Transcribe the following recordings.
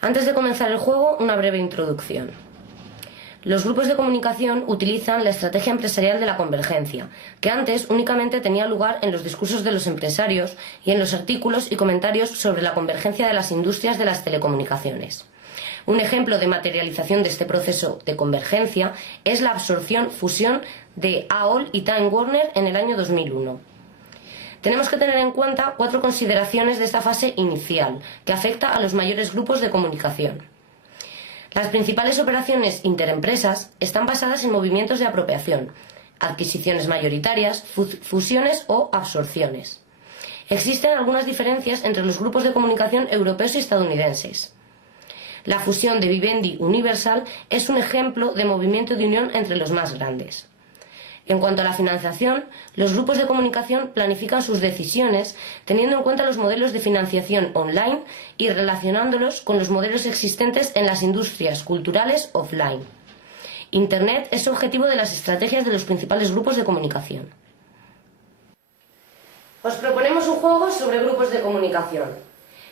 Antes de comenzar el juego, una breve introducción. Los grupos de comunicación utilizan la estrategia empresarial de la convergencia, que antes únicamente tenía lugar en los discursos de los empresarios y en los artículos y comentarios sobre la convergencia de las industrias de las telecomunicaciones. Un ejemplo de materialización de este proceso de convergencia es la absorción-fusión de AOL y Time Warner en el año 2001. Tenemos que tener en cuenta 4 consideraciones de esta fase inicial, que afecta a los mayores grupos de comunicación. Las principales operaciones interempresas están basadas en movimientos de apropiación, adquisiciones mayoritarias, fusiones o absorciones. Existen algunas diferencias entre los grupos de comunicación europeos y estadounidenses. La fusión de Vivendi Universal es un ejemplo de movimiento de unión entre los más grandes. En cuanto a la financiación, los grupos de comunicación planifican sus decisiones teniendo en cuenta los modelos de financiación online y relacionándolos con los modelos existentes en las industrias culturales offline. Internet es objetivo de las estrategias de los principales grupos de comunicación. Os proponemos un juego sobre grupos de comunicación.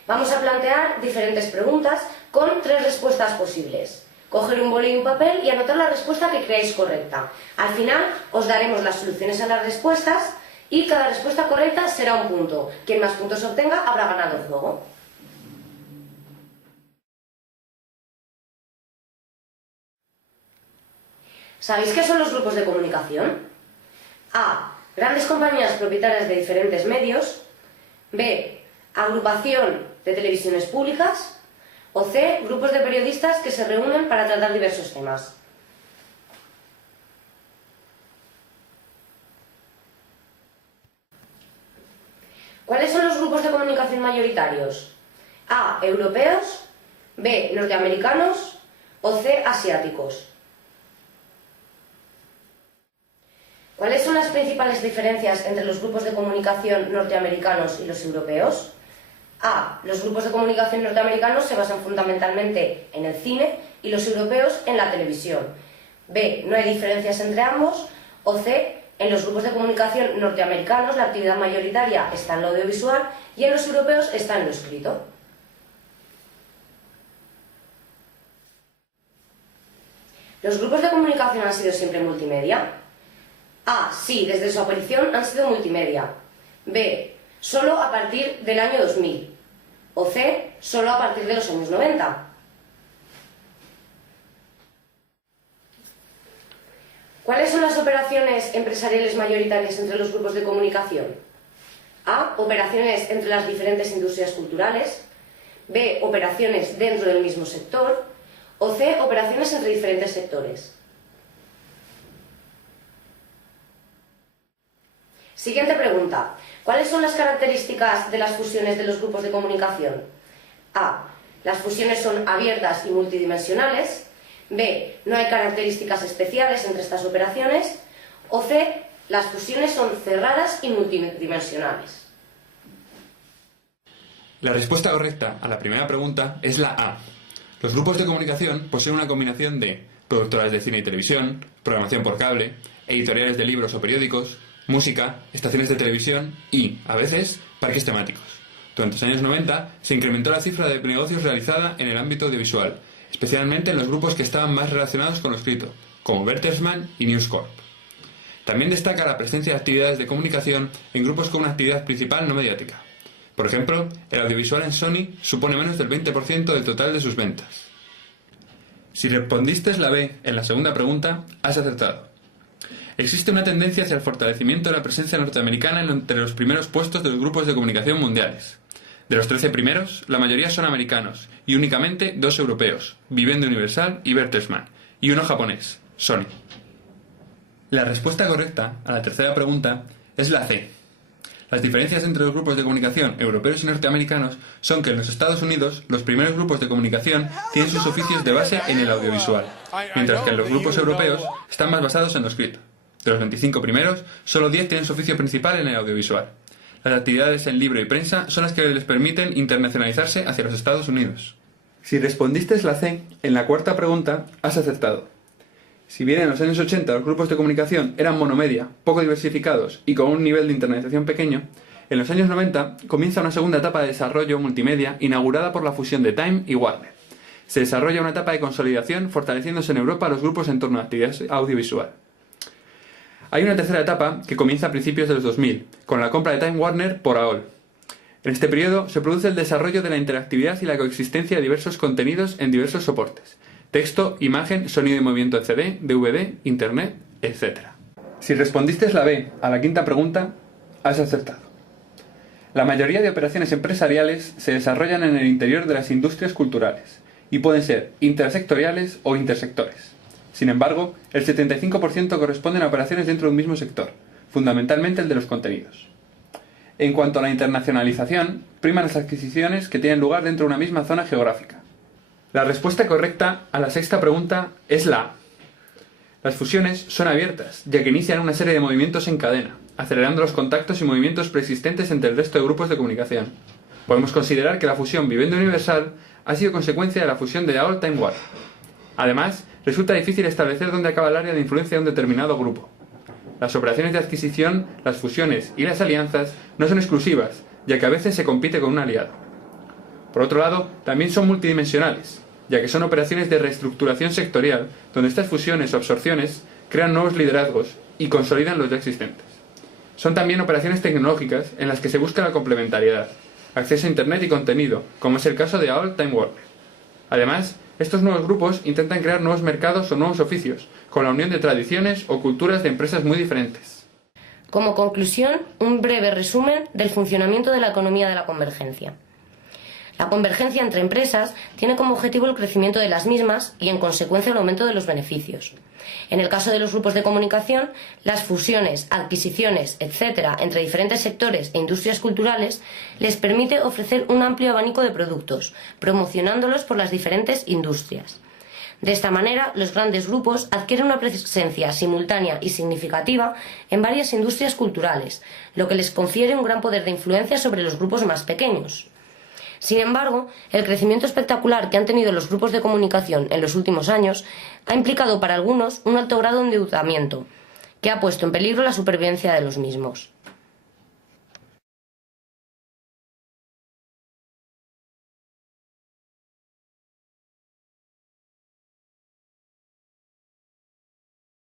Vamos a plantear diferentes preguntas con 3 respuestas posibles. Coger un boli y un papel y anotar la respuesta que creáis correcta. Al final os daremos las soluciones a las respuestas y cada respuesta correcta será un punto. Quien más puntos obtenga habrá ganado el juego. ¿Sabéis qué son los grupos de comunicación? A. Grandes compañías propietarias de diferentes medios. B. Agrupación de televisiones públicas. O C. Grupos de periodistas que se reúnen para tratar diversos temas. ¿Cuáles son los grupos de comunicación mayoritarios? A. Europeos. B. Norteamericanos. O C. Asiáticos. ¿Cuáles son las principales diferencias entre los grupos de comunicación norteamericanos y los europeos? A. Los grupos de comunicación norteamericanos se basan fundamentalmente en el cine y los europeos en la televisión. B. No hay diferencias entre ambos. O C. En los grupos de comunicación norteamericanos la actividad mayoritaria está en lo audiovisual y en los europeos está en lo escrito. ¿Los grupos de comunicación han sido siempre multimedia? A. Sí, desde su aparición han sido multimedia. B. Solo a partir del año 2000. O C. Solo a partir de los años 90. ¿Cuáles son las operaciones empresariales mayoritarias entre los grupos de comunicación? A. Operaciones entre las diferentes industrias culturales. B. Operaciones dentro del mismo sector. O C. Operaciones entre diferentes sectores. Siguiente pregunta. ¿Cuáles son las características de las fusiones de los grupos de comunicación? A. Las fusiones son abiertas y multidimensionales. B. No hay características especiales entre estas operaciones. O C. Las fusiones son cerradas y multidimensionales. La respuesta correcta a la primera pregunta es la A. Los grupos de comunicación poseen una combinación de productoras de cine y televisión, programación por cable, editoriales de libros o periódicos, música, estaciones de televisión y, a veces, parques temáticos. Durante los años 90 se incrementó la cifra de negocios realizada en el ámbito audiovisual, especialmente en los grupos que estaban más relacionados con lo escrito, como Bertelsmann y News Corp. También destaca la presencia de actividades de comunicación en grupos con una actividad principal no mediática. Por ejemplo, el audiovisual en Sony supone menos del 20% del total de sus ventas. Si respondiste la B en la segunda pregunta, has acertado. Existe una tendencia hacia el fortalecimiento de la presencia norteamericana entre los primeros puestos de los grupos de comunicación mundiales. De los 13 primeros, la mayoría son americanos y únicamente 2 europeos, Vivendi Universal y Bertelsmann, y 1 japonés, Sony. La respuesta correcta a la tercera pregunta es la C. Las diferencias entre los grupos de comunicación europeos y norteamericanos son que en los Estados Unidos los primeros grupos de comunicación tienen sus oficios de base en el audiovisual, mientras que en los grupos europeos están más basados en lo escrito. De los 25 primeros, solo 10 tienen su oficio principal en el audiovisual. Las actividades en libro y prensa son las que les permiten internacionalizarse hacia los Estados Unidos. Si respondiste la C en la cuarta pregunta, has acertado. Si bien en los años 80 los grupos de comunicación eran monomedia, poco diversificados y con un nivel de internalización pequeño, en los años 90 comienza una segunda etapa de desarrollo multimedia inaugurada por la fusión de Time y Warner. se desarrolla una etapa de consolidación, fortaleciéndose en Europa los grupos en torno a la actividad audiovisual. Hay una tercera etapa que comienza a principios de los 2000, con la compra de Time Warner por AOL. En este periodo se produce el desarrollo de la interactividad y la coexistencia de diversos contenidos en diversos soportes: texto, imagen, sonido y movimiento en CD, DVD, Internet, etc. Si respondiste la B a la quinta pregunta, has acertado. La mayoría de operaciones empresariales se desarrollan en el interior de las industrias culturales y pueden ser intersectoriales o intersectores. Sin embargo, el 75% corresponden a operaciones dentro de un mismo sector, fundamentalmente el de los contenidos. En cuanto a la internacionalización, priman las adquisiciones que tienen lugar dentro de una misma zona geográfica. La respuesta correcta a la sexta pregunta es la A. Las fusiones son abiertas, ya que inician una serie de movimientos en cadena, acelerando los contactos y movimientos preexistentes entre el resto de grupos de comunicación. Podemos considerar que la fusión Vivendi Universal ha sido consecuencia de la fusión de AOL Time Warner. Además, resulta difícil establecer dónde acaba el área de influencia de un determinado grupo. Las operaciones de adquisición, las fusiones y las alianzas no son exclusivas, ya que a veces se compite con un aliado. Por otro lado, también son multidimensionales, ya que son operaciones de reestructuración sectorial, donde estas fusiones o absorciones crean nuevos liderazgos y consolidan los ya existentes. Son también operaciones tecnológicas en las que se busca la complementariedad, acceso a Internet y contenido, como es el caso de AOL Time Warner. Además, estos nuevos grupos intentan crear nuevos mercados o nuevos oficios, con la unión de tradiciones o culturas de empresas muy diferentes. Como conclusión, un breve resumen del funcionamiento de la economía de la convergencia. La convergencia entre empresas tiene como objetivo el crecimiento de las mismas y, en consecuencia, el aumento de los beneficios. En el caso de los grupos de comunicación, las fusiones, adquisiciones, etc., entre diferentes sectores e industrias culturales les permite ofrecer un amplio abanico de productos, promocionándolos por las diferentes industrias. De esta manera, los grandes grupos adquieren una presencia simultánea y significativa en varias industrias culturales, lo que les confiere un gran poder de influencia sobre los grupos más pequeños. Sin embargo, el crecimiento espectacular que han tenido los grupos de comunicación en los últimos años ha implicado para algunos un alto grado de endeudamiento, que ha puesto en peligro la supervivencia de los mismos.